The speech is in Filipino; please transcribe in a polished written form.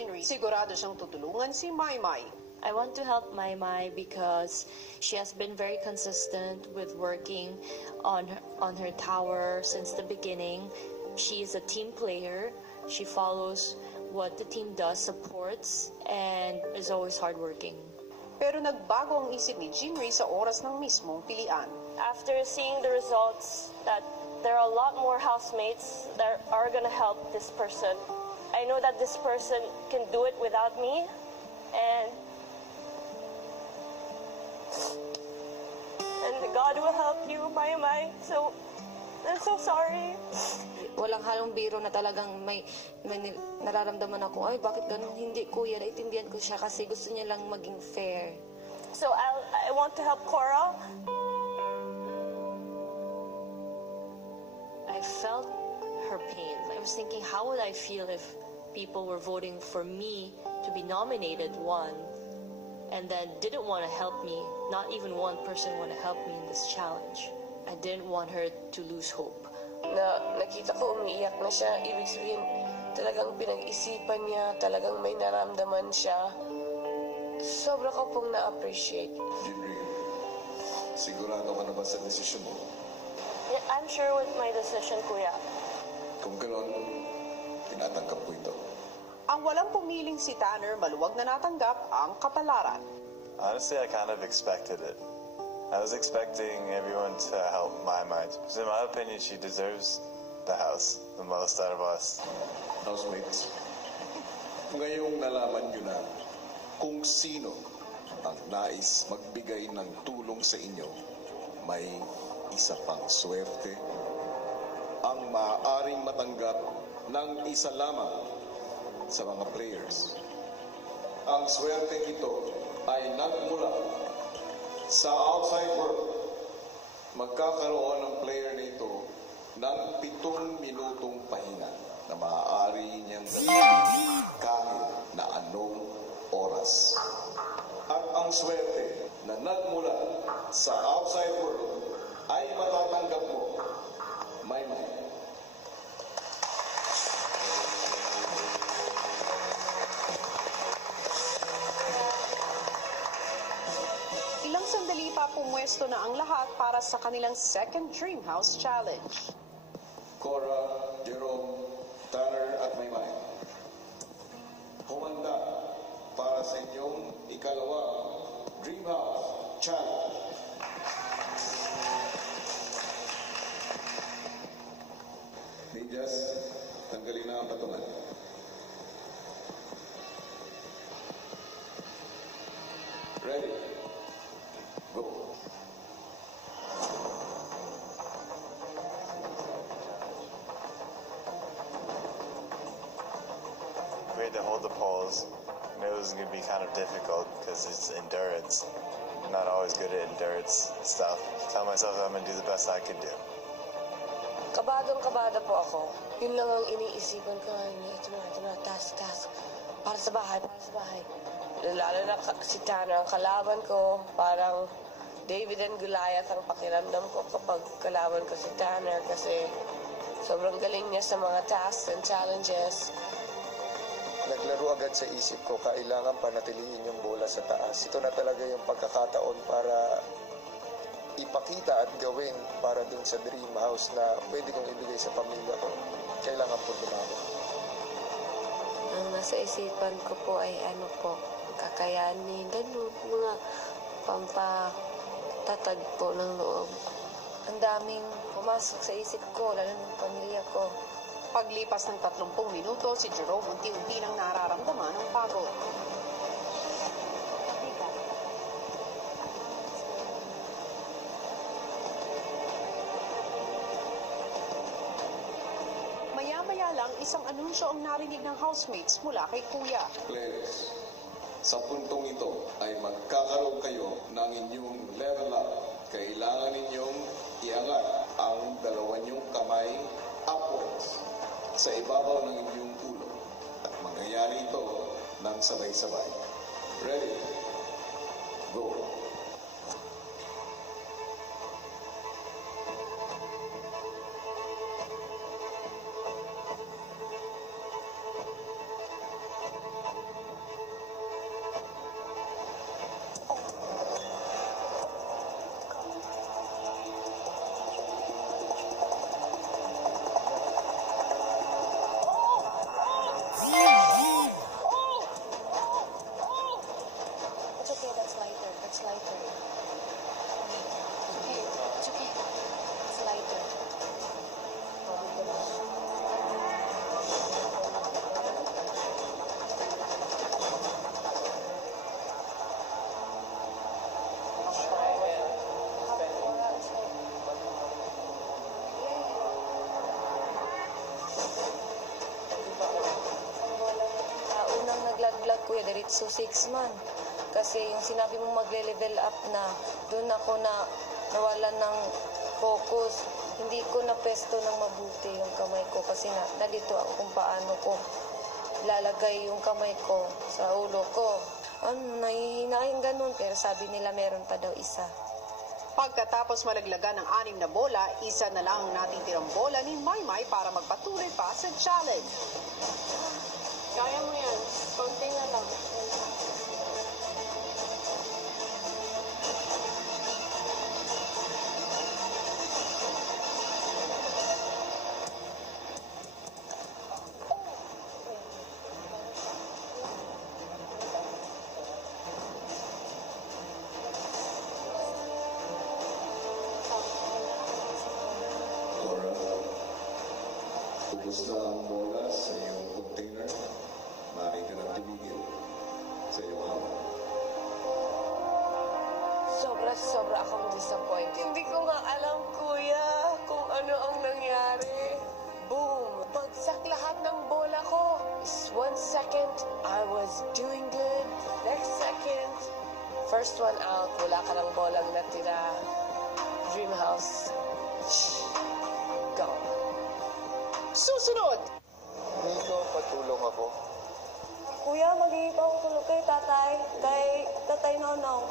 Jinri, sigurado siyang tutulungan si Maymay. I want to help Maymay because she has been very consistent with working on her tower since the beginning. She is a team player. She follows what the team does, supports, and is always hardworking. Pero nagbago ang isip ni Jinri sa oras ng mismong pilian. After seeing the results that there are a lot more housemates that are gonna help this person, I know that this person can do it without me, and God will help you, Maymay. So, I'm so sorry. Walang halong biro na talagang may nararamdaman ako, ay bakit ganun? Hindi, kuya, naiintindihan ko siya kasi gusto niya lang maging fair. So I want to help Cora. I felt her pain. I was thinking, how would I feel if people were voting for me to be nominated one and then didn't want to help me? Not even one person want to help me in this challenge. I didn't want her to lose hope. Nakita ko umiiyak na siya, ibig sabihin talagang pinag-isipan niya, talagang may naramdaman siya. Sobra ko pong na-appreciate. Jinri, sigurado ka na ba sa desisyon mo? Yeah, I'm sure with my decision, kuya. Kung gano'n, tinatanggap ko ito. Ang walang pumiling si Tanner, maluwag na natanggap ang kapalaran. Honestly, I kind of expected it. I was expecting everyone to help Maymay. Because in my opinion, she deserves the house the most out of us. Housemates, ngayong nalaman nyo na kung sino ang nais magbigay ng tulong sa inyo, may isa pang swerte ang maaaring matanggap ng isa lamang sa mga players. Ang swerte ito ay nagmula sa outside world. Magkakaroon ng player nito ng 7 minutong pahinga na maaari niyang gamitin kahit na anong oras. At ang swerte na nagmula sa outside world ay matatanggap mo, Maymay. Ilang sandali pa pumwesto na ang lahat para sa kanilang second Dream House Challenge. Cora, Jerome, Tanner at Maymay, humanda para sa inyong ikalawang Dream House Challenge. Ninjas, tanggalin na ang patungan. Ready? Go. We had to hold the poles. I knew it was going to be kind of difficult because it's endurance. I'm not always good at endurance stuff. Tell myself that I'm going to do the best I can do. Kabadong-kabada po ako. Yun lang ang iniisipan ko. Ito na, task. Para sa bahay. Lalo na si Tanner, ang kalaban ko, parang David and Goliath ang pakiramdam ko kapag kalaban ko si Tanner kasi sobrang galing niya sa mga tasks and challenges. Naglaro agad sa isip ko, kailangan panatiliin yung bola sa taas. Ito na talaga yung pagkakataon para ipakita at gawin para dun sa dream house na pwede kong ibigay sa pamilya ko. Kailangan po lumaban. Ang nasa isipan ko po ay kakayanin, ganun, mga pampatatag po ng loob. Ang daming pumasok sa isip ko, lalo ng pamilya ko. Paglipas ng 30 minuto, si Jerome unti-unti nang nararamdaman ng pagod. Maya-maya lang, isang anunsyo ang narinig ng housemates mula kay Kuya. Players, sa puntong ito ay magkakaroon kayo ng inyong level up. Kailangan ninyong iangat ang dalawa niyong kamay upwards sa ibabaw ng inyong ulo. At mangyayari ito ng sabay-sabay. Ready? Go! kuya, diretso 6 man. Kasi yung sinabi mo magle-level up na, doon ako na nawalan ng focus. Hindi ko na pesto ng mabuti yung kamay ko kasi nalito ako kung paano ko lalagay yung kamay ko sa ulo ko. Nahihinain ganun, pero sabi nila meron pa daw isa. Pagkatapos malaglagan ng 6 na bola, isa na lang ang natitirang bola ni Maymay para magpatuloy pa sa challenge. Kaya mo yan. Konti na lang. Cora, ubos na ang bola sa iyong container. Maaari ka nang tumigil sa iyong hawak. Sobra akong disappointed. Hindi ko nga alam, kuya, kung ano ang nangyari. Boom! Bagsak lahat ng bola ko. 1 second, I was doing good. Next second, first one out, wala ka ng bolang natira. Dream house. Go. Susunod! Nico, patulong ako. Kuya, mag-iipa ako tulog kay tatay Nonong.